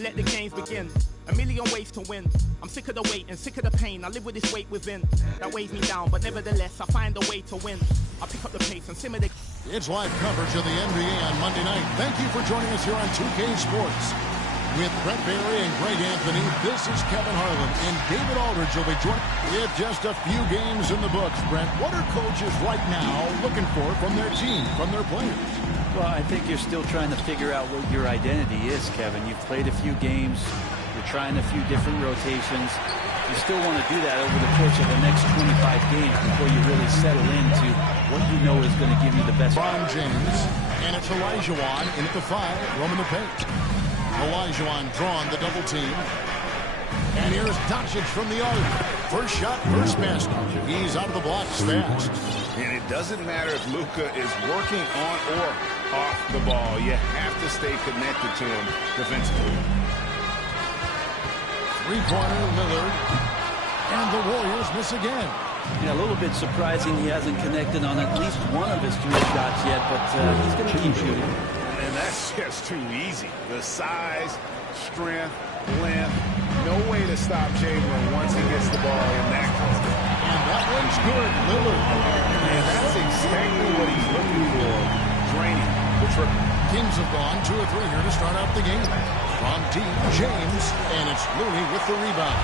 Let the games begin. A million ways to win. I'm sick of the wait and sick of the pain. I live with this weight within that weighs me down, but nevertheless I find a way to win. I pick up the pace and simmer the... It's live coverage of the NBA on Monday night. Thank you for joining us here on 2K Sports. With Brett Barry and Greg Anthony, this is Kevin Harlan, and David Aldridge will be joining. With just a few games in the books, Brett, what are coaches right now looking for from their team, from their players? Well, I think you're still trying to figure out what your identity is, Kevin. You've played a few games. You're trying a few different rotations. You still want to do that over the course of the next 25 games before you really settle into what you know is going to give you the best. LeBron James, and it's Olajuwon in at the 5, roaming the paint. Olajuwon drawn the double team. And here's Doncic from the arc. First shot, first basket. He's out of the blocks fast. And it doesn't matter if Luka is working on or off the ball. You have to stay connected to him defensively. Three-pointer, Lillard. And the Warriors miss again. Yeah, a little bit surprising he hasn't connected on at least one of his 3 shots yet, but he's going to keep shooting. And that's just too easy. The size, strength, length, no way to stop Chamberlain once he gets the ball in that close. And that one's good, Lillard. And that's exactly what he's looking for, draining the triple. Kings have gone 2 or 3 here to start out the game. From deep, James, and it's Looney with the rebound.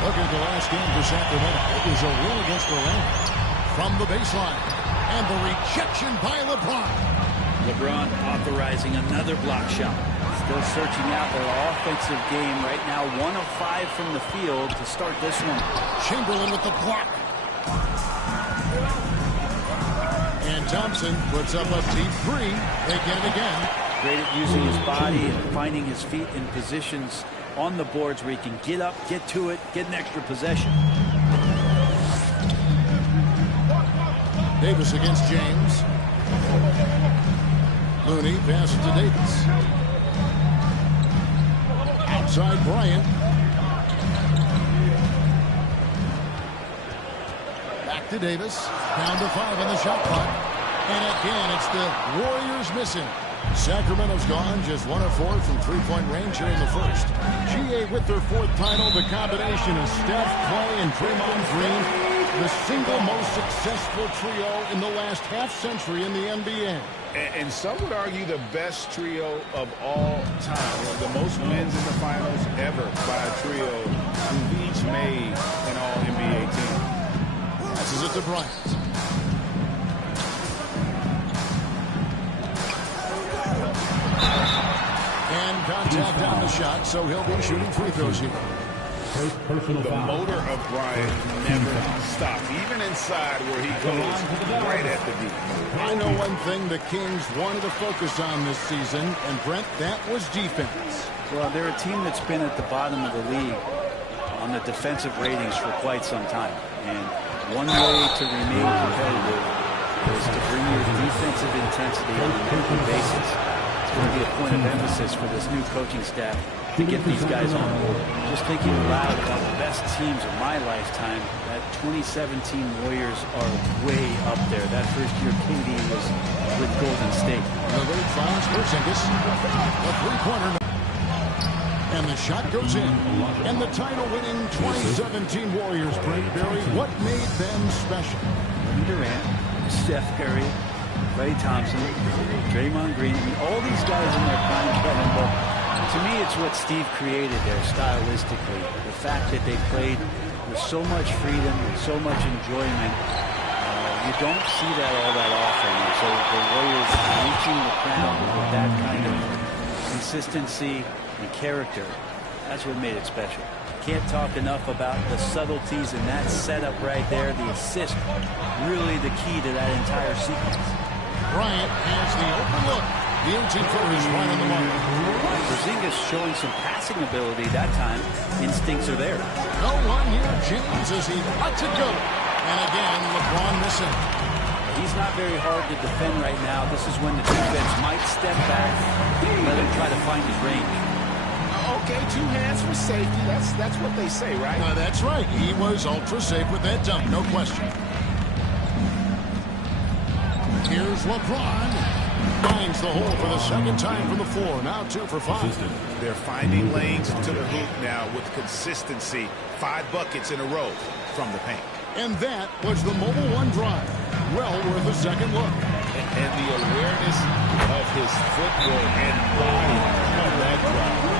Look at the last game for Sacramento. It was a win against Orlando. From the baseline, and the rejection by LeBron. LeBron authorizing another block shot. Still searching out their offensive game right now. 1 of 5 from the field to start this one. Chamberlain with the block. And Thompson puts up a deep 3. They get it again. Great at using his body and finding his feet in positions on the boards where he can get up, get to it, get an extra possession. Davis against James. Looney passes to Davis. Outside Bryant. Back to Davis. Down to 5 on the shot clock. And again, it's the Warriors missing. Sacramento's gone just 1 of 4 from 3-point range here in the first. GA with their 4th title. The combination of Steph, Clay, and Draymond Green. The single most successful trio in the last half-century in the NBA. And some would argue the best trio of all time. The most wins in the finals ever by a trio who each made an all-NBA team. Passes it to Bryant. And contact on the shot, so he'll be shooting free throws here. The motor of Bryant never stops, even inside where he goes right at the deep. I know one thing the Kings wanted to focus on this season, and Brent, that was defense. Well, they're a team that's been at the bottom of the league on the defensive ratings for quite some time. And one way to remain competitive is to bring your defensive intensity on a weekly basis. It's going to be a point of emphasis for this new coaching staff to get these guys on board. Just thinking aloud about the best teams of my lifetime, that 2017 Warriors are way up there. That first year KD was with Golden State. Lillard finds Porzingis. A three-pointer. And the shot goes in. And the title-winning 2017 Warriors, Brent Barry, what made them special? Kevin Durant, Steph Curry, Klay Thompson, Draymond Green. I mean, all these guys in their prime, Kevin, but to me, it's what Steve created there stylistically. The fact that they played with so much freedom, so much enjoyment. You don't see that all that often. And so the Warriors reaching the crown with that kind of consistency and character, that's what made it special. Can't talk enough about the subtleties in that setup right there. The assist, really the key to that entire sequence. Bryant has the open look. The 18-footer is right on the mark. Porzingis showing some passing ability that time. Instincts are there. No one here. James as he lets it go. And again, LeBron missing. He's not very hard to defend right now. This is when the defense might step back and let him try to find his range. Okay, 2 hands for safety. That's what they say, right? That's right. He was ultra safe with that dunk, no question. Here's LeBron. Finds the hole for the second time from the floor. Now 2 for 5. They're finding lanes to the hoop now with consistency. 5 buckets in a row from the paint. And that was the Mobile One drive. Well worth a second look. And the awareness of his footwork and body on that drive.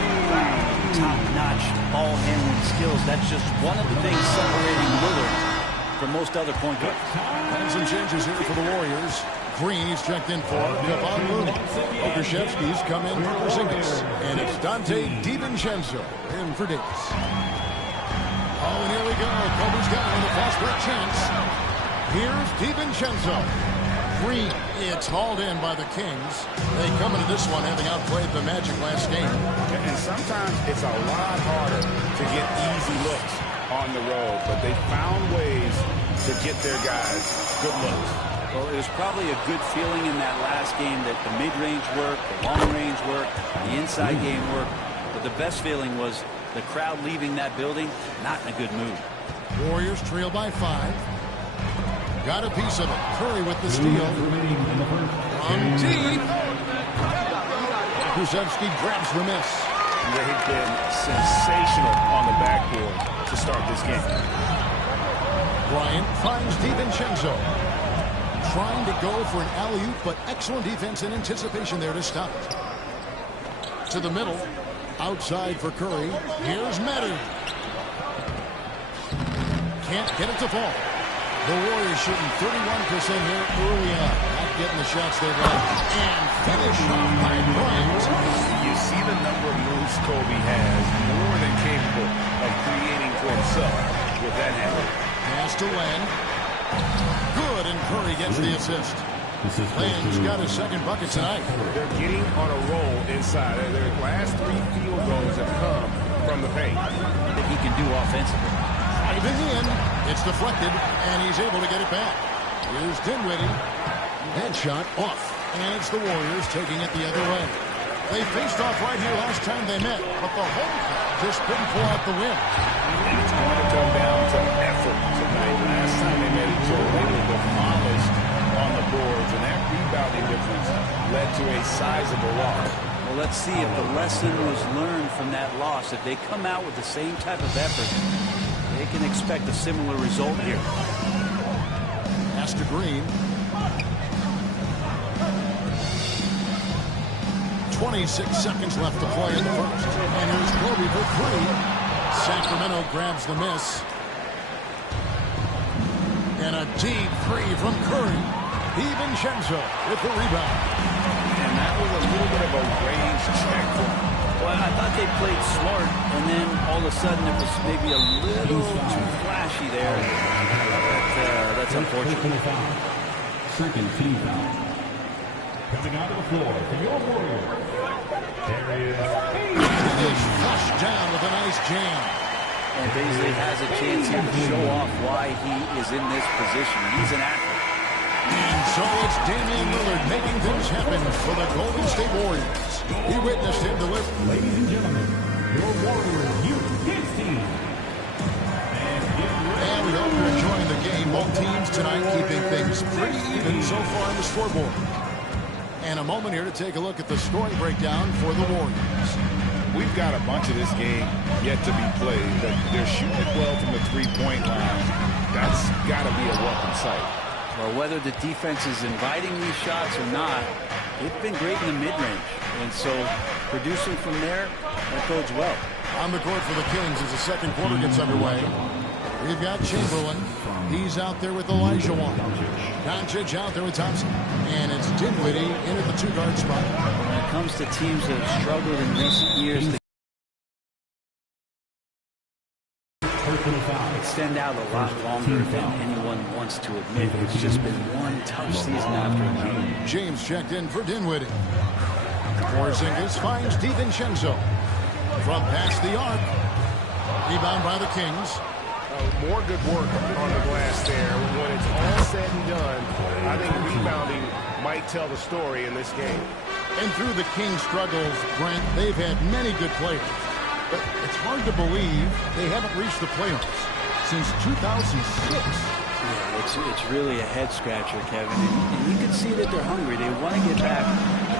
Top-notch ball handling skills. That's just one of the things separating Lillard from most other point guards. And some changes here for the Warriors. Green, he's checked in for Kevon Looney. Okashevsky's come in for Porzingis. And it's Dante DiVincenzo in for Davis. Oh, and here we go. Kobe's got it in the fast break chance. Here's DiVincenzo. Green, it's hauled in by the Kings. They come into this one having outplayed the Magic last game. And sometimes it's a lot harder to get easy looks on the road, but they found ways to get their guys good looks. Well, it was probably a good feeling in that last game that the mid-range worked, the long-range worked, the inside game worked. But the best feeling was the crowd leaving that building not in a good mood. Warriors trail by 5. Got a piece of it. Curry with the steal. From deep. Porzingis grabs the miss. They've been sensational on the backboard to start this game. Bryant finds DiVincenzo. Trying to go for an alley-oop, but excellent defense and anticipation there to stop it. To the middle. Outside for Curry. Here's Medu. Can't get it to fall. The Warriors shooting 31% here early on. Not getting the shots they'd like. And finish off by Bryant. You see the number of moves Kobe has, more than capable of creating for himself with that handle. Pass to Len. Good, and Curry gets the assist. Len's got his second bucket tonight. They're getting on a roll inside. Their last 3 field goals have come from the paint. That he can do offensively. Driving in. It's deflected, and he's able to get it back. Here's Dinwiddie. Headshot off. And it's the Warriors taking it the other way. They faced off right here last time they met, but the home crowd just couldn't pull out the win. And it's going to come down to effort tonight. Last time they met each other, they were demolished on the boards, and that rebounding difference led to a sizable loss. Well, let's see if the lesson was learned from that loss. If they come out with the same type of effort, they can expect a similar result here. Pass to Green. 26 seconds left to play in the first. And here's Kobe for 3. Sacramento grabs the miss. And a deep 3 from Curry. DiVincenzo with the rebound. And that was a little bit of a range check for him. Well, I thought they played smart, and then all of a sudden it was maybe a little too flashy there. That's unfortunate. Second team foul. Coming out of the floor for your Warriors. There he He's flushed down with a nice jam. And Bazley has a chance here to show off why he is in this position. He's an athlete. And so it's Damian Lillard making things happen for the Golden State Warriors. He witnessed him deliver. Ladies and gentlemen, your Warriors Youth team. And we hope you're enjoying the game. Both teams tonight keeping things pretty even so far on the scoreboard. And a moment here to take a look at the scoring breakdown for the Warriors. We've got a bunch of this game yet to be played, but they're shooting it well from the three-point line. That's got to be a welcome sight. Well, whether the defense is inviting these shots or not, they've been great in the mid-range. And so producing from there, that bodes well. On the court for the Kings as the second quarter gets underway. We've got Chamberlain. He's out there with Elijah Wan. Doncic out there with Thompson. And it's Dinwiddie in at the 2-guard spot. When it comes to teams that have struggled in recent years to extend out a lot longer than anyone wants to admit. It's just been one tough season after another. James checked in for Dinwiddie. Porzingis finds DiVincenzo. From past the arc. Rebound by the Kings. More good work on the glass there. When it's all said and done, I think rebounding might tell the story in this game. And through the Kings' struggles, Brent, they've had many good players. But it's hard to believe they haven't reached the playoffs since 2006. Yeah, It's really a head scratcher, Kevin. And you can see that they're hungry. They want to get back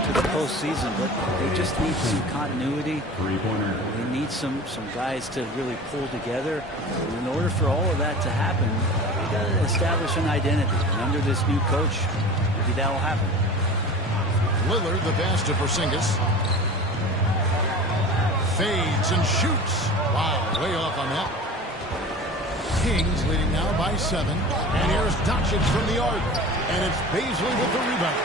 to the postseason, but they just need some continuity. They need some guys to really pull together. And in order for all of that to happen, they got to establish an identity. And under this new coach, maybe that will happen. Lillard, the pass to Porzingis. Fades and shoots. Wow, way off on that. Kings leading now by 7. And here's Doncic from the arc. And it's Bazley with the rebound.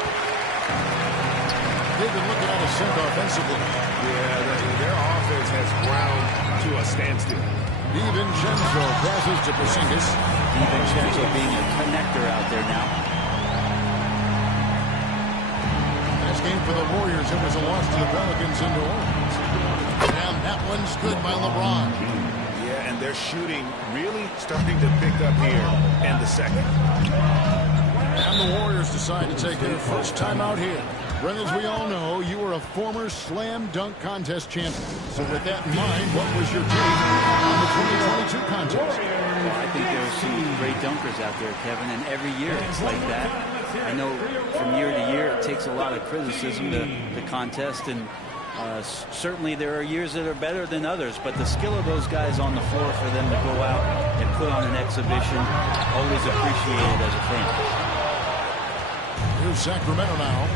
They've been looking out of sync offensively. Yeah, their offense has ground to a standstill. DiVincenzo passes to Porzingis. DiVincenzo being a connector out there now. Last game for the Warriors, it was a loss to the Pelicans in New Orleans. And that one's good by LeBron. Yeah, and their shooting really starting to pick up here in the second. And the Warriors decide to take their first time out here. Brendan, as we all know, you were a former slam dunk contest champion. So with that in mind, what was your take on the 2022 contest? Well, I think there are some great dunkers out there, Kevin, and every year it's like that. I know from year to year it takes a lot of criticism, the contest, and certainly there are years that are better than others, but the skill of those guys on the floor for them to go out and put on an exhibition, always appreciated as a fan. Here's Sacramento now.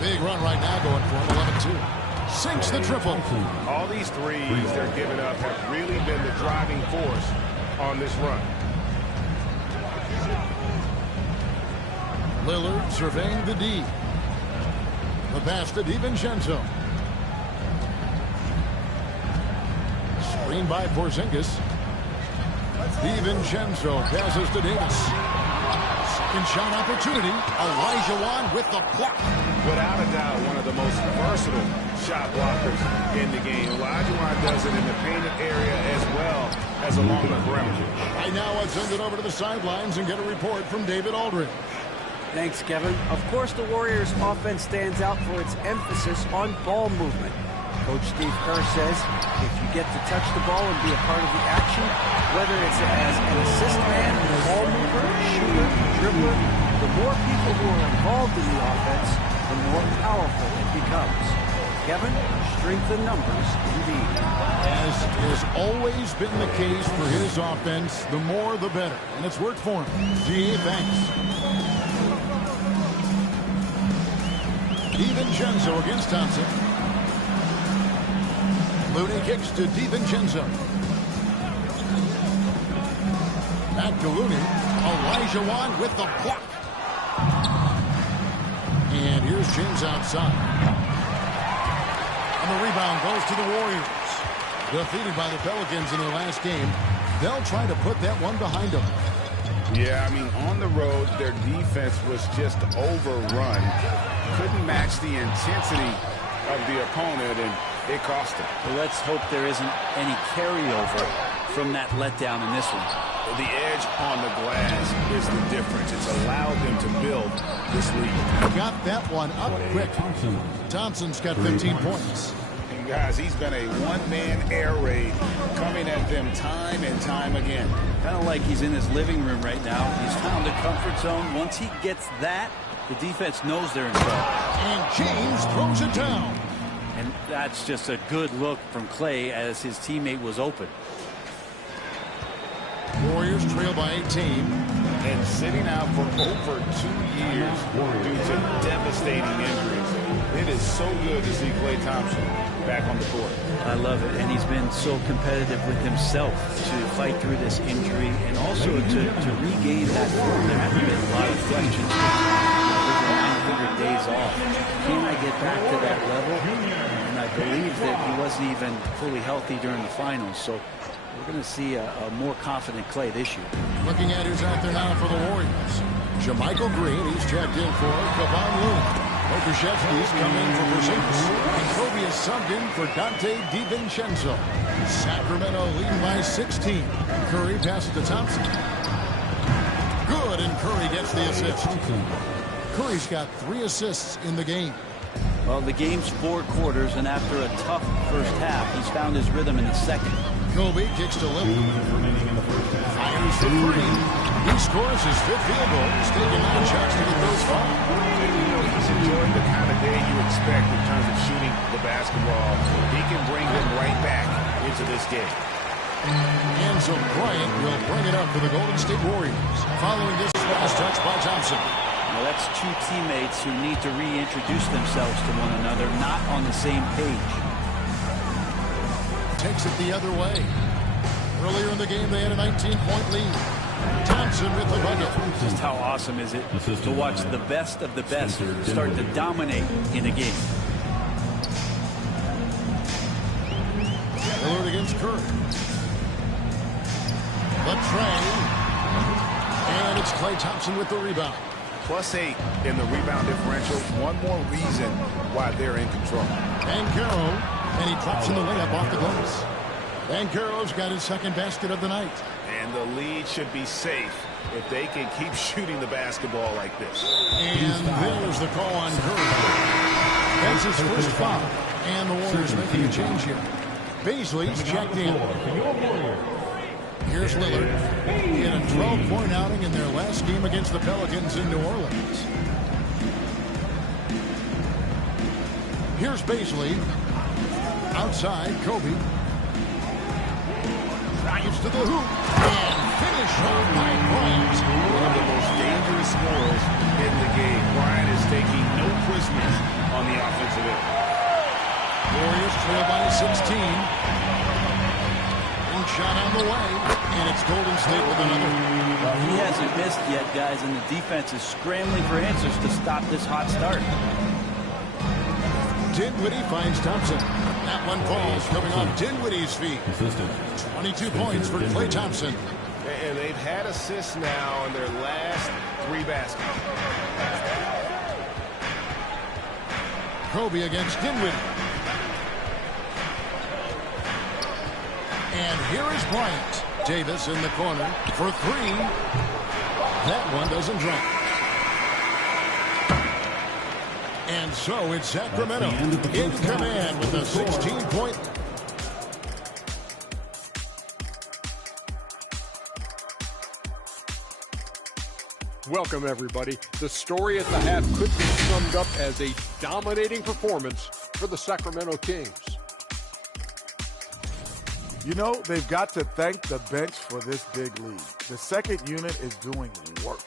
Big run right now going for him, 11-2. Sinks the triple. All these threes they're giving up have really been the driving force on this run. Lillard surveying the D. The pass to DiVincenzo. Screen by Porzingis. DiVincenzo passes to Davis. Second shot opportunity. Elijah Wan with the block. Without a doubt, one of the most versatile shot blockers in the game. Elijah Wan does it in the painted area as well as along the perimeter. Right now, I'll send it over to the sidelines and get a report from David Aldridge. Thanks, Kevin. Of course, the Warriors' offense stands out for its emphasis on ball movement. Coach Steve Kerr says if you get to touch the ball and be a part of the action, whether it's as an assist man, ball mover, shooter, dribbler, the more people who are involved in the offense, the more powerful it becomes. Kevin, strength in numbers, indeed. As has always been the case for his offense, the more the better. And it's worked for him. GA, thanks. DiVincenzo against Thompson. Looney kicks to DiVincenzo. Back to Looney. Elijah Wan with the block. And here's James outside. And the rebound goes to the Warriors. Defeated by the Pelicans in their last game. They'll try to put that one behind them. Yeah, I mean, on the road, their defense was just overrun. Couldn't match the intensity of the opponent, and it cost them. Well, let's hope there isn't any carryover from that letdown in this one. The edge on the glass is the difference. It's allowed them to build this lead. Got that one up quick. Thompson's got 15 points. And guys, he's been a one-man air raid coming at them time and time again. Kind of like he's in his living room right now. He's found a comfort zone. Once he gets that, the defense knows they're in trouble. And James throws it down. And that's just a good look from Clay as his teammate was open. Warriors trail by 18. And sitting out for over 2 years due to devastating injuries. It is so good to see Klay Thompson back on the court. I love it, and he's been so competitive with himself to fight through this injury and also to regain that form. There haven't been a lot of questions. Over 900 days off. Can I get back to that level? And I believe that he wasn't even fully healthy during the finals, so we're going to see a more confident Klay this year. Looking at who's out there now for the Warriors. JaMychal Green, he's checked in for Kevon Looney. Pokusevski's come in for Porzingis. And Kobe is subbed in for Donte DiVincenzo. Sacramento leading by 16. Curry passes to Thompson. Good, and Curry gets the assist. Curry's got 3 assists in the game. Well, the game's 4 quarters, and after a tough first half, he's found his rhythm in the second. Kobe kicks to Lillard. Fires for 3. He scores his 5th field goal. He's taken 9 shots to get those 5. He's enjoying the kind of day you expect in terms of shooting the basketball. He can bring them right back into this game. And so Bryant will bring it up for the Golden State Warriors. Following this last touch by Thompson. Well, that's two teammates who need to reintroduce themselves to one another, not on the same page. Takes it the other way. Earlier in the game, they had a 19-point lead. Thompson with the bucket. Just how awesome is it to watch the best of the best start to dominate in a game. Lillard against Kerr. The tray. And it's Klay Thompson with the rebound. +8 in the rebound differential. One more reason why they're in control. Banchero, and he drops in the layup off the glass. Banchero's got his 2nd basket of the night. And the lead should be safe if they can keep shooting the basketball like this. And there's the call on Curry. That's his first foul. And the Warriors making a change here. Beasley's checked in. Here's Lillard. He had a 12-point outing in their last game against the Pelicans in New Orleans. Here's Beasley. Outside, Kobe. Drives to the hoop. And finish off by Bryant. One of the most dangerous scorers in the game. Bryant is taking no prisoners on the offensive end. Warriors trail by 16. One shot on the way, and it's Golden State with another. Well, he hasn't missed yet, guys, and the defense is scrambling for answers to stop this hot start. Dinwiddie finds Thompson. That one falls, coming off Dinwiddie's feet. 22 points for Klay Thompson. And they've had assists now in their last 3 baskets. Kobe against Dinwiddie. And here is Bryant. Davis in the corner for 3. That one doesn't drop. And so it's Sacramento in command with a 16-point. Welcome, everybody. The story at the half could be summed up as a dominating performance for the Sacramento Kings. You know, they've got to thank the bench for this big lead. The second unit is doing work,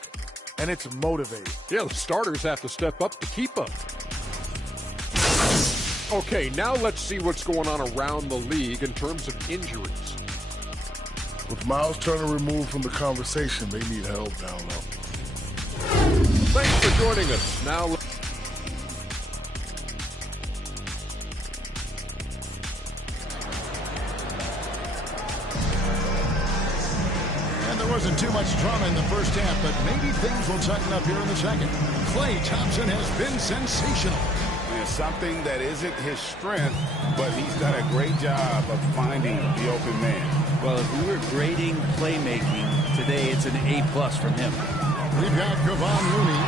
and it's motivating. Yeah, the starters have to step up to keep up. Okay, now let's see what's going on around the league in terms of injuries. With Miles Turner removed from the conversation, they need help down low. Thanks for joining us. Now, There wasn't too much drama in the first half, but maybe things will tighten up here in the second. Klay Thompson has been sensational. And something that isn't his strength, but he's done a great job of finding the open man. Well, if we were grading playmaking today, it's an A+ from him. We've got Kevon Looney.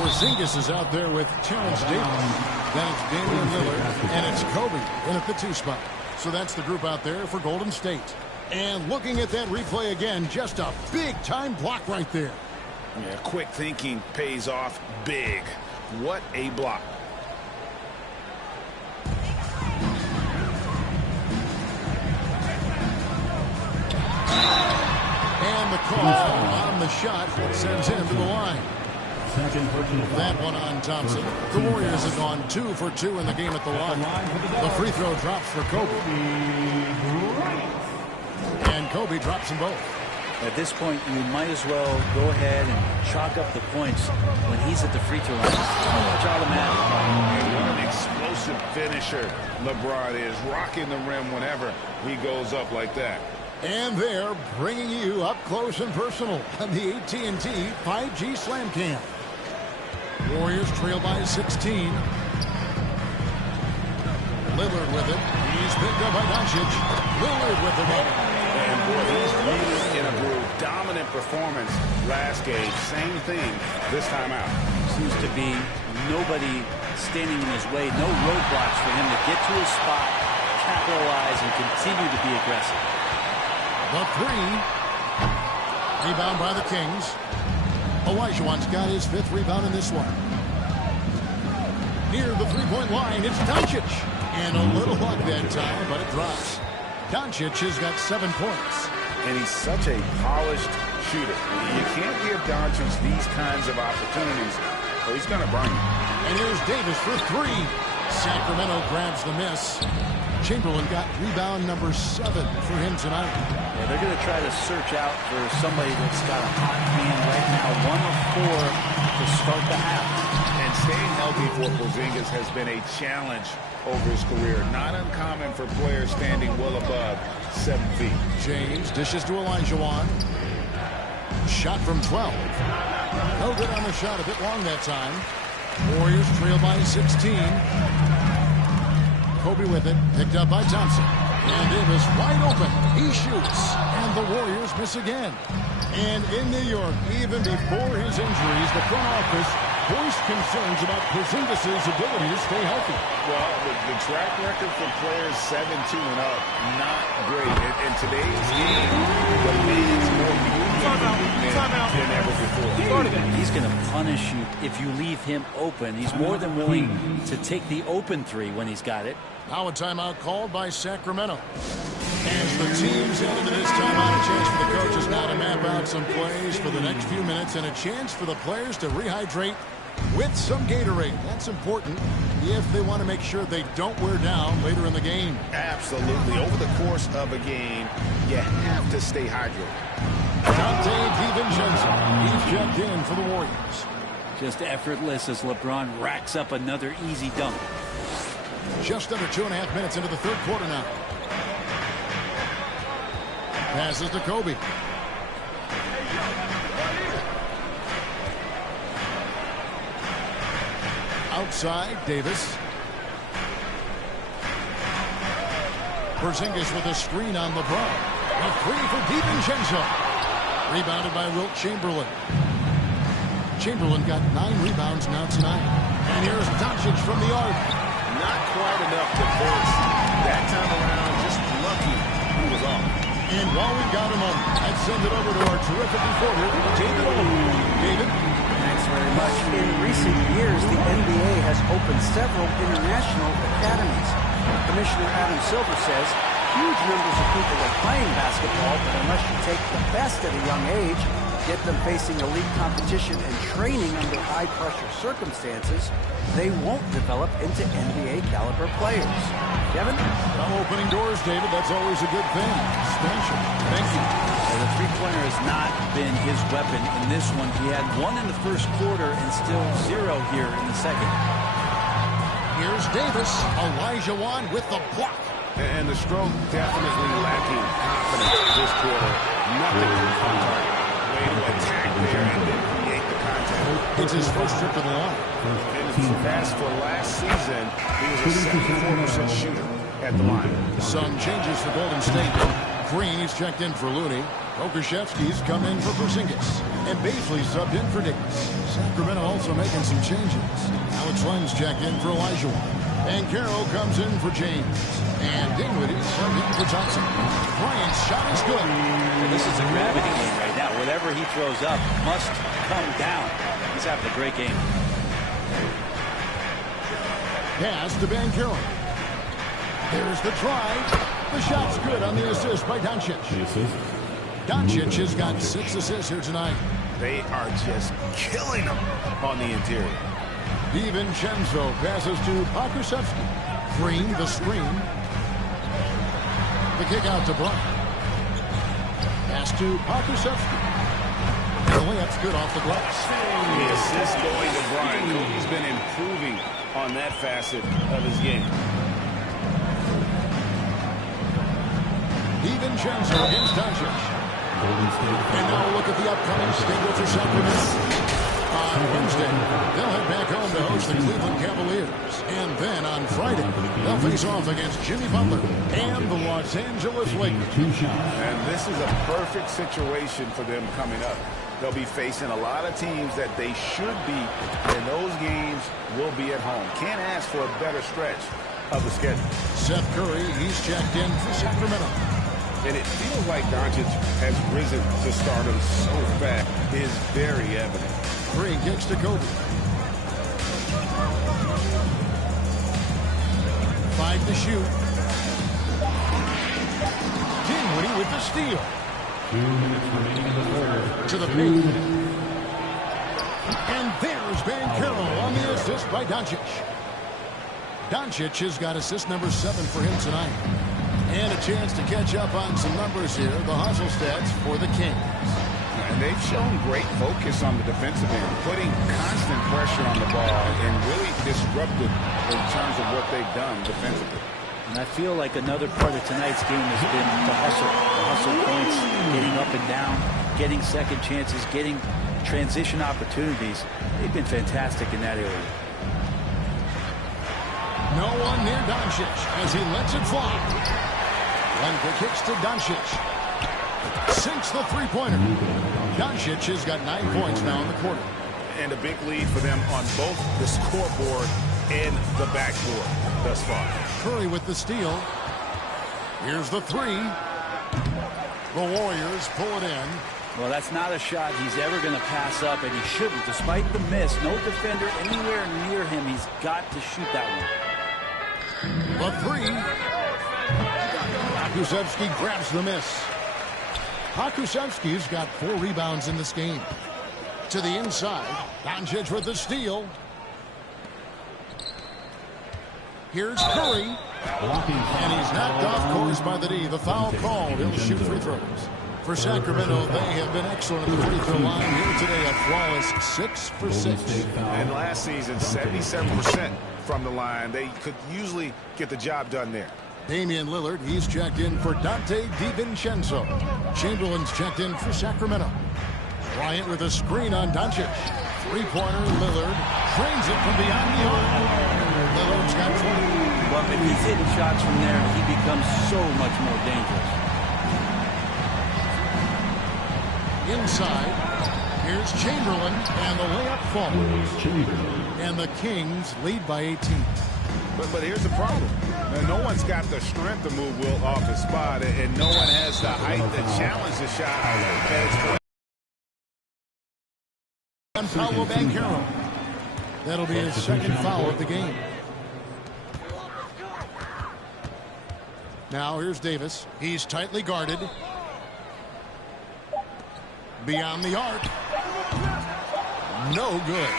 Porzingis is out there with Terrence Davis. Then it's Damian Lillard, and it's Kobe in at the 2 spot. So that's the group out there for Golden State. And looking at that replay again, just a big-time block right there. Yeah, quick thinking pays off big. What a block. And the call on the shot sends him to the line. That one on Thompson. The Warriors have gone 2 for 2 in the game at the line. The free throw drops for Kobe. And Kobe drops them both. At this point, you might as well go ahead and chalk up the points when he's at the free throw line. It's automatic. What an explosive finisher LeBron is, rocking the rim whenever he goes up like that. And they're bringing you up close and personal on the AT&T 5G Slam Cam. Warriors trail by 16. Lillard with it. He's picked up by Doncic. Lillard with the ball. And boy, he's really in a groove. Dominant performance last game. Same thing this time out. Seems to be nobody standing in his way. No roadblocks for him to get to his spot, capitalize, and continue to be aggressive. The 3. Rebound by the Kings. Olajuwon's got his 5th rebound in this one. Near the three-point line, it's Doncic. And a little luck that time, but it drops. Doncic has got 7 points. And he's such a polished shooter. You can't give Doncic these kinds of opportunities, or he's going to burn you. And here's Davis for 3. Sacramento grabs the miss. Chamberlain got rebound number 7 for him tonight. Yeah, they're going to try to search out for somebody that's got a hot hand right now. 1 of 4 to start the half. And staying healthy for Porzingis has been a challenge over his career. Not uncommon for players standing well above 7 feet. James dishes to Olajuwon. Shot from 12. No good on the shot, a bit long that time. Warriors trail by 16. Kobe with it, picked up by Thompson. And Davis wide open. He shoots. And the Warriors miss again. And in New York, even before his injuries, the front office voiced concerns about Porzingis' ability to stay healthy. Well, the track record for players 7-2 and up, not great. In today's game, the man's more beauty than ever before. He's going to punish you if you leave him open. He's more than willing to take the open 3 when he's got it. Now a timeout called by Sacramento. As the teams end into this timeout, a chance for the coaches now to map out some plays for the next few minutes and a chance for the players to rehydrate with some Gatorade. That's important if they want to make sure they don't wear down later in the game. Absolutely. Over the course of a game, you have to stay hydrated. Dante DiVincenzo, he's checked in for the Warriors. Just effortless as LeBron racks up another easy dunk. Just under 2.5 minutes into the third quarter now. Passes to Kobe. Outside, Davis. Porzingis with a screen on LeBron. A 3 for DiVincenzo. Rebounded by Wilt Chamberlain. Chamberlain got 9 rebounds now tonight. And here's Doncic from the arc. Not quite enough defense that time around. Just lucky he was off. And while we got him on, I'd send it over to our terrific reporter, David Olden. David? Thanks very much. In recent years, the NBA has opened several international academies. Commissioner Adam Silver says huge numbers of people are playing basketball, but unless you take the best at a young age, get them facing elite competition and training under high-pressure circumstances, they won't develop into NBA-caliber players. Kevin? Well, opening doors, David, that's always a good thing. Expansion. Thank you. The three-pointer has not been his weapon in this one. He had 1 in the first quarter and still 0 here in the second. Here's Davis. Olajuwon with the block. And the stroke definitely lacking confidence this quarter. Nothing on target. Way to attack there and then create the contact. It's his first trip to the line. And as for last season, he was a 74% shooter at the line. Some changes for Golden State. Green is checked in for Looney. Okashevsky's come in for Porzingis. And Baisley subbed in for Davis. Sacramento also making some changes. Alex Len's checked in for Olajuwon. And Carroll comes in for James. And Dinwiddie subbed in for Thompson. Bryant's shot is good. Well, this is a gravity game right now. Whatever he throws up must come down. He's having a great game. Pass to Van Carroll. There's the try. The shot's good on the assist by Doncic. Doncic has got 6 assists here tonight. They are just killing him on the interior. DiVincenzo passes to Pokusevski. Green, the screen. The kick out to Bryant. Pass to Pokusevski. The layup's good off the glass. The assist going to Bryant. He's been improving on that facet of his game. DiVincenzo against Doncic. And now look at the upcoming schedule for Sacramento. On Wednesday, they'll head back home to host the Cleveland Cavaliers. And then on Friday, they'll face off against Jimmy Butler and the Los Angeles Lakers. And this is a perfect situation for them coming up. They'll be facing a lot of teams that they should beat, and those games will be at home. Can't ask for a better stretch of the schedule. Seth Curry, he's checked in for Sacramento. And it feels like Doncic has risen to stardom so fast. It is very evident. Green kicks to Kobe. 5 to shoot. Dinwiddie with the steal. 2 minutes remaining in the third. To the paint. And there's Banchero on the assist by Doncic. Doncic has got assist number 7 for him tonight. And a chance to catch up on some numbers here. The hustle stats for the Kings. And they've shown great focus on the defensive end, putting constant pressure on the ball and really disruptive in terms of what they've done defensively. And I feel like another part of tonight's game has been the hustle points, getting up and down, getting second chances, getting transition opportunities. They've been fantastic in that area. No one near Doncic as he lets it fly. Lenka kicks to Doncic. Sinks the three-pointer. Doncic has got 9 points now in the quarter. And a big lead for them on both the scoreboard and the backboard thus far. Curry with the steal. Here's the three. The Warriors pull it in. Well, that's not a shot he's ever going to pass up, and he shouldn't. Despite the miss, no defender anywhere near him. He's got to shoot that one. The three. Hakusevsky grabs the miss. Hakusevsky's got 4 rebounds in this game. To the inside. Doncic with the steal. Here's Curry. And he's knocked off course by the D. The foul called. He'll shoot free throws. For Sacramento, they have been excellent at the free throw line here today. A flawless 6 for 6. And last season, 77% from the line. They could usually get the job done there. Damian Lillard, he's checked in for Dante DiVincenzo. Chamberlain's checked in for Sacramento. Bryant with a screen on Doncic. Three-pointer, Lillard trains it from beyond the arc. Lillard's got 20. Well, if he's hitting shots from there, he becomes so much more dangerous. Inside, here's Chamberlain, and the layup falls. And the Kings lead by 18. But here's the problem. No one's got the strength to move Will off his spot, and no one has the height to challenge the shot at its point. And Paolo Banchero. That'll be his second foul of the game. Now here's Davis. He's tightly guarded. Beyond the arc. No good.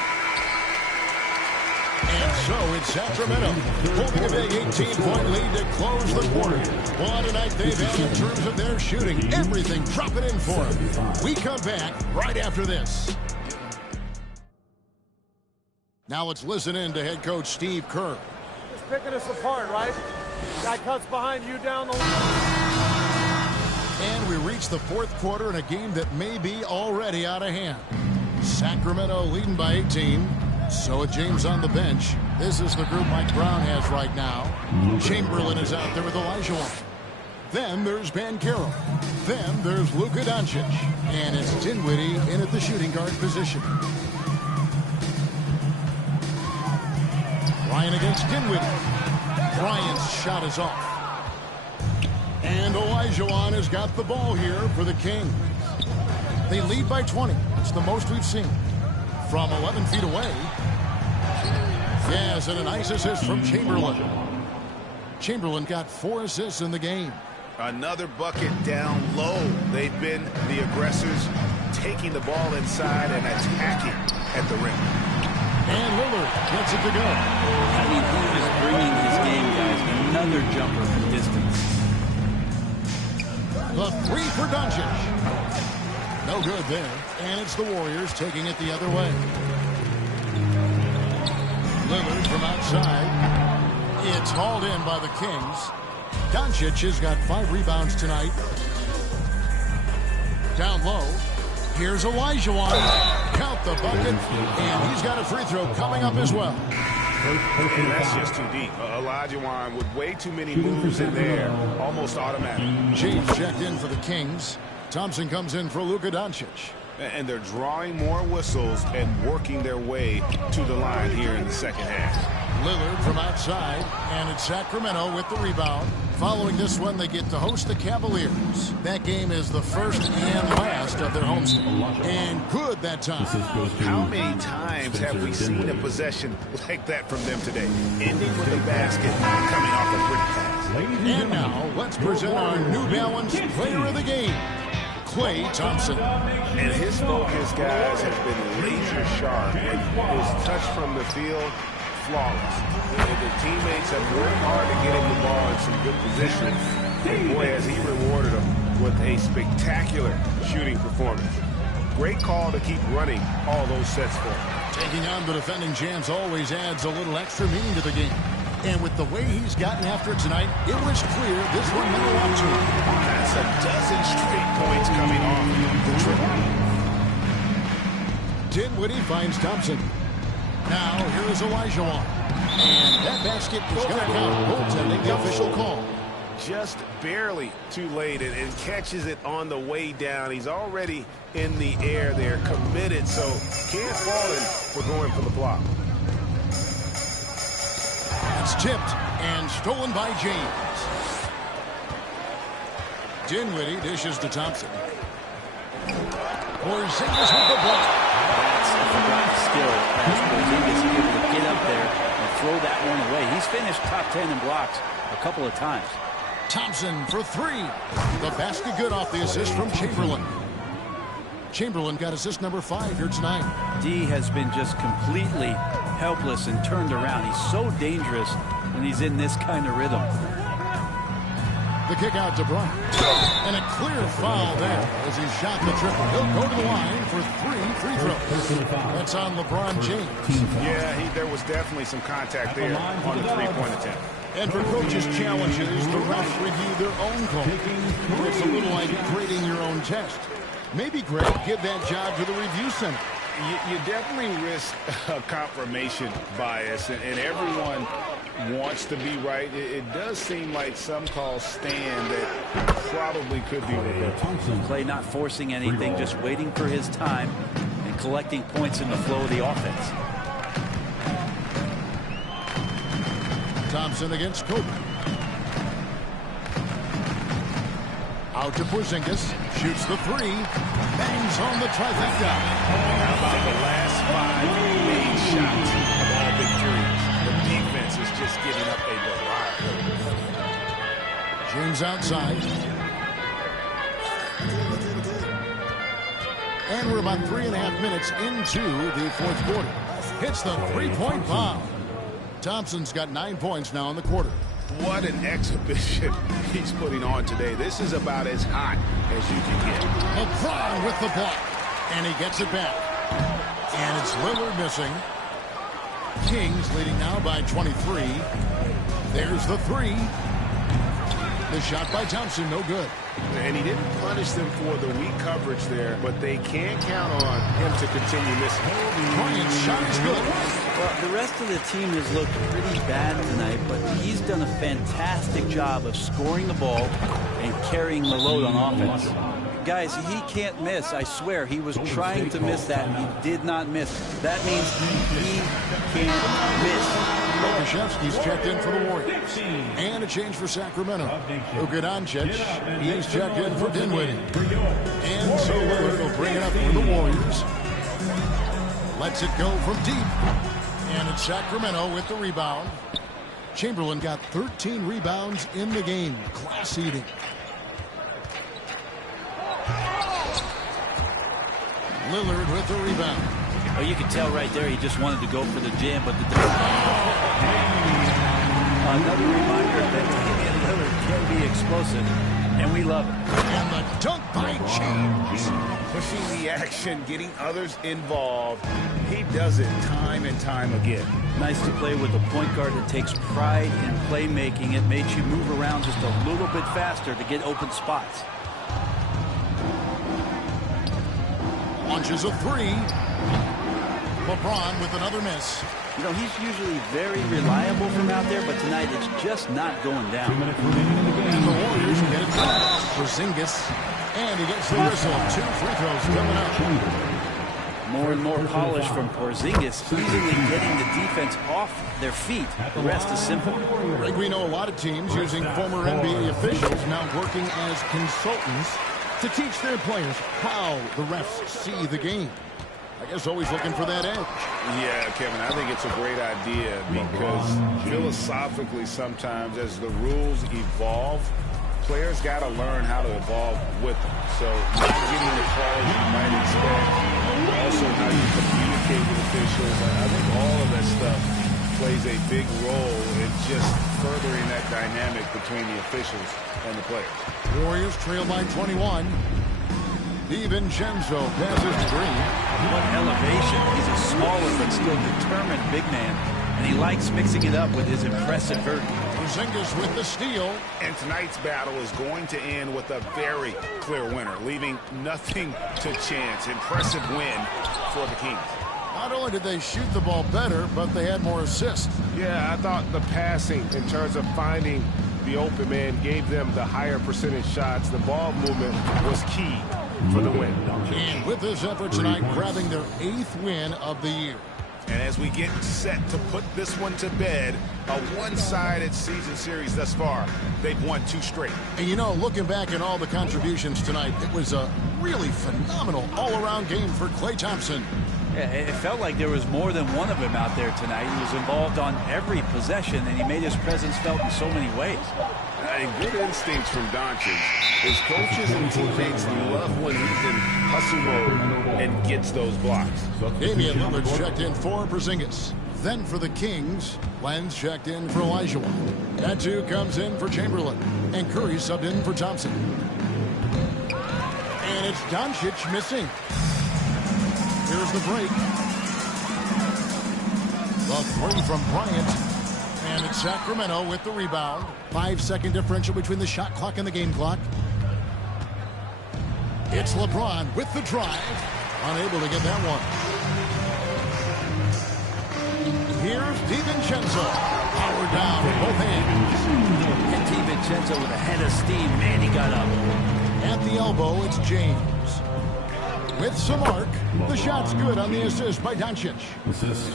And so it's Sacramento holding a big 18-point lead to close the quarter. Well, tonight they've had in terms of their shooting. Everything dropping in for them. We come back right after this. Now let's listen in to head coach Steve Kerr. Just picking us apart, right? Guy cuts behind you down the line. And we reach the fourth quarter in a game that may be already out of hand. Sacramento leading by 18. So with James on the bench, this is the group Mike Brown has right now. Chamberlain is out there with Olajuwon. Then there's Banchero. Then there's Luka Doncic. And it's Dinwiddie in at the shooting guard position. Ryan against Dinwiddie. Bryant's shot is off. And Olajuwon has got the ball here for the Kings. They lead by 20. It's the most we've seen. From 11 feet away. Yes, and a nice assist from Chamberlain. Chamberlain got 4 assists in the game. Another bucket down low. They've been the aggressors, taking the ball inside and attacking at the rim. And Lillard gets it to go. I mean, he is bringing his game, guys. Another jumper from distance. The three for Doncic. No good there. And it's the Warriors taking it the other way. Lillard from outside. It's hauled in by the Kings. Doncic has got 5 rebounds tonight. Down low. Here's Olajuwon. Count the bucket. And he's got a free throw coming up as well. And that's just too deep. Olajuwon with way too many moves in there. Almost automatic. James checked in for the Kings. Thompson comes in for Luka Doncic. And they're drawing more whistles and working their way to the line here in the second half. Lillard from outside. And it's Sacramento with the rebound. Following this one, they get to host the Cavaliers. That game is the first and last of their homestand. And good that time. How many times have we seen a possession like that from them today? Ending with a basket, coming off a pretty pass. And now, let's present our New Balance Player of the Game, Klay Thompson. And his focus, guys, has been laser sharp. And his touch from the field, flawless. The teammates have worked hard to get him the ball in some good position. And boy, has he rewarded them with a spectacular shooting performance. Great call to keep running all those sets for him. Taking on the defending champs always adds a little extra meaning to the game. And with the way he's gotten after it tonight, it was clear this one meant a lot to him. That's a dozen straight points coming off the triple. Dinwiddie finds Thompson. Now, here is Olajuwon. And that basket is going to count. Goaltending, the official call. Just barely too late and catches it on the way down. He's already in the air there, committed, so can't fault him for going for the block. It's tipped and stolen by James. Dinwiddie dishes to Thompson. Porzingis with the block. That's a forgotten skill. As Porzingis is able to get up there and throw that one away. He's finished top 10 in blocks a couple of times. Thompson for three. The basket good off the assist from Chamberlain. Chamberlain got assist number 5 here tonight. D has been just completely helpless and turned around. He's so dangerous when he's in this kind of rhythm. The kick out to Bryant. And a clear foul there as he shot the triple. He'll go to the line for 3 free throws. That's on LeBron James. Yeah, there was definitely some contact there on the three-point attempt. And for coaches' challenges, the refs review their own call. It's a little like grading your own test. Maybe, Greg, give that job to the review center. You definitely risk a confirmation bias, and everyone wants to be right. It does seem like some calls stand that probably could be reversed. Klay not forcing anything, just waiting for his time and collecting points in the flow of the offense. Thompson against Kobe. Out to Porzingis. Shoots the 3. Bangs on the trifecta. How about the last 5 made shots of all big threes? The defense is just giving up a barrage. James outside. And we're about 3.5 minutes into the fourth quarter. Hits the three-point bomb. Thompson's got 9 points now in the quarter. What an exhibition he's putting on today. This is about as hot as you can get. LeBron with the block. And he gets it back. And it's Lillard missing. Kings leading now by 23. There's the 3. The shot by Thompson, no good. And he didn't punish them for the weak coverage there, but they can't count on him to continue missing. Bryant's shot is good. Well, the rest of the team has looked pretty bad tonight, but he's done a fantastic job of scoring the ball and carrying the load on offense. Guys, he can't miss. I swear, he was trying to miss that. He did not miss. That means he can't miss. Lukashevsky's checked in for the Warriors. And a change for Sacramento. Luka Doncic, he's checked in for Dinwiddie. And so Lillard will bring it up for the Warriors. Lets it go from deep. And it's Sacramento with the rebound. Chamberlain got 13 rebounds in the game. Class eating. Lillard with the rebound. Well, you can tell right there he just wanted to go for the jam, but another reminder that Damian Lillard can be explosive, and we love it. And the dunk by James. Pushing the action, getting others involved. He does it time and time again. Nice to play with a point guard that takes pride in playmaking. It makes you move around just a little bit faster to get open spots. Launches a 3. LeBron with another miss. You know, he's usually very reliable from out there, but tonight it's just not going down. And the Warriors get it back. Porzingis. And he gets the whistle. 2 free throws coming up. More and more polish from Porzingis, easily getting the defense off their feet. The rest is simple. Greg, we know a lot of teams using former NBA officials now working as consultants to teach their players how the refs see the game. I guess always looking for that edge. Yeah, Kevin, I think it's a great idea because philosophically sometimes as the rules evolve, players got to learn how to evolve with them. So not getting the calls you might expect, also how you communicate with officials. I think all of that stuff plays a big role in just furthering that dynamic between the officials and the players. Warriors trail by 21. DiVincenzo passes to Green. What elevation. He's a smaller but still determined big man, and he likes mixing it up with his impressive vert. Porzingis with the steal. And tonight's battle is going to end with a very clear winner, leaving nothing to chance. Impressive win for the Kings. Not only did they shoot the ball better, but they had more assists. Yeah, I thought the passing in terms of finding the open man gave them the higher percentage shots. The ball movement was key for the win. And with this effort tonight, grabbing their 8th win of the year. And as we get set to put this one to bed, a one-sided season series thus far, they've won 2 straight. And you know, looking back at all the contributions tonight, it was a really phenomenal all-around game for Klay Thompson. Yeah, it felt like there was more than one of them out there tonight. He was involved on every possession, and he made his presence felt in so many ways. Good instincts from Doncic. His coaches and teammates love when he's in hustle mode and gets those blocks. Damian Lillard's checked in for Porzingis. Then for the Kings, Lenz checked in for Olajuwon. Natu comes in for Chamberlain. And Curry subbed in for Thompson. And it's Doncic missing. Here's the break. The 3 from Bryant. And it's Sacramento with the rebound. 5-second differential between the shot clock and the game clock. It's LeBron with the drive. Unable to get that one. Here's DiVincenzo. Power down with both hands. And DiVincenzo with a head of steam. Man, he got up. At the elbow, it's James. With some arc, the shot's good on the assist by Doncic.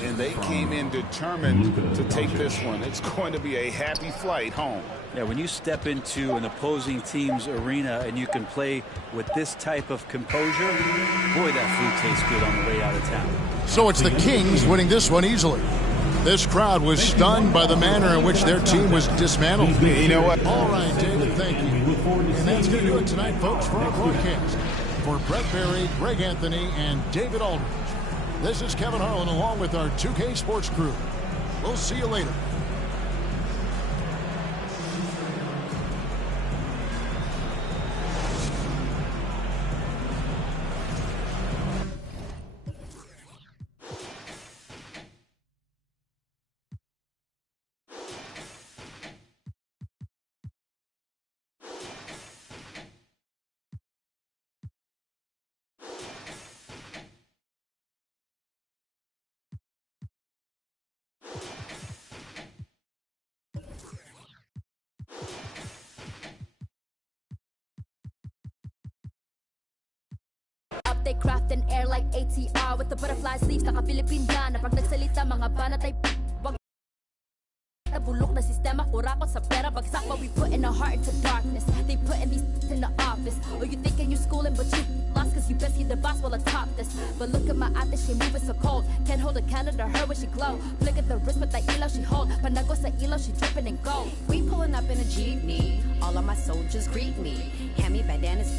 And they came in determined to take this one. It's going to be a happy flight home. Yeah, when you step into an opposing team's arena and you can play with this type of composure, boy, that food tastes good on the way out of town. So it's the Kings winning this one easily. This crowd was stunned by the manner in which their team was dismantled. You know what? All right, David, thank you. And that's going to do it tonight, folks, for our broadcast. For Brett Berry, Greg Anthony, and David Aldridge, this is Kevin Harlan along with our 2K Sports crew. We'll see you later. They craft and air like ATR with the butterfly sleeves, naka-Filipina na pag nagsalita mga banat ay wag nabulok na sistema, kurakot sa pera, bagsak, but we put in our heart into darkness. They put in these in the office. Oh, you thinking you schooling, but you lost cause you best see the boss while I top this. But look at my ate, she moving so cold. Can't hold a candle to her when she glow. Flick at the wrist, but the ilaw she hold. Panago sa ilaw, she dripping in gold. We pulling up in a jeepney. All of my soldiers greet me. Hand me bandanas.